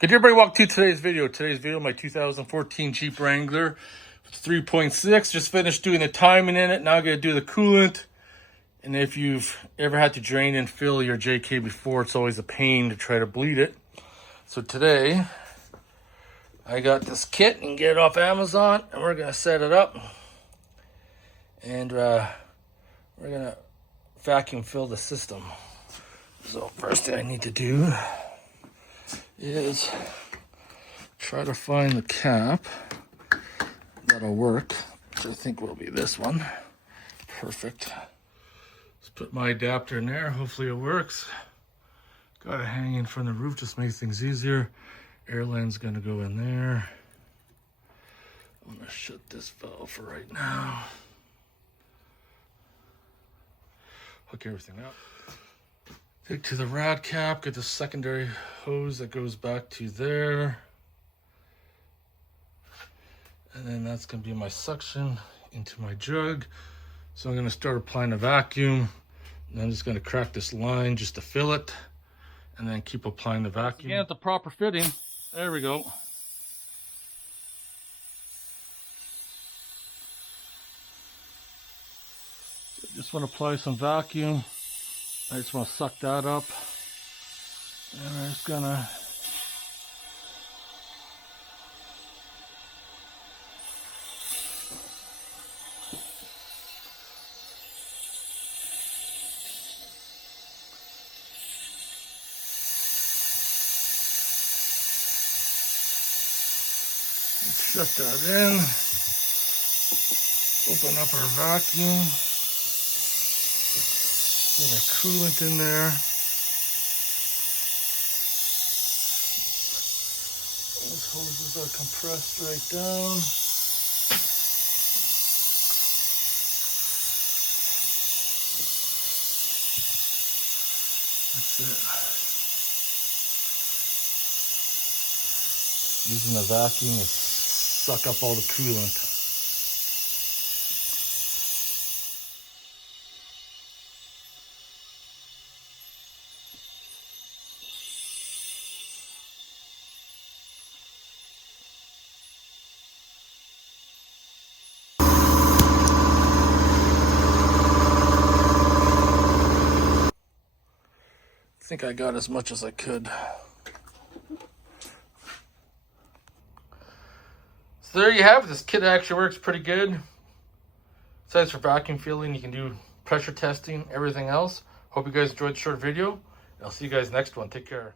Good day, everybody. Welcome to today's video. My 2014 Jeep Wrangler. It's 3.6. Just finished doing the timing in it. Now I'm going to do the coolant. And if you've ever had to drain and fill your JK before, it's always a pain to try to bleed it. So today, I got this kit and get it off Amazon. And we're going to set it up. And we're going to vacuum fill the system. So first thing I need to do is try to find the cap that'll work, which I think will be this one. Perfect. Let's put my adapter in there. Hopefully it works. Got it hanging from the roof, just makes things easier. Air line's gonna go in there. I'm gonna shut this valve for right now. Hook everything up. Take to the rad cap, get the secondary hose that goes back to there. And then that's gonna be my suction into my jug. So I'm gonna start applying the vacuum. And I'm just gonna crack this line just to fill it. And then keep applying the vacuum. Again, at the proper fitting. There we go. So I just wanna apply some vacuum. I just want to suck that up, and I'm just gonna shut that in, open up our vacuum. Get our coolant in there. Those hoses are compressed right down. That's it. Using the vacuum to suck up all the coolant. I think I got as much as I could. So there you have it. This kit actually works pretty good. Besides for vacuum filling, you can do pressure testing, everything else. Hope you guys enjoyed the short video. I'll see you guys next one. Take care.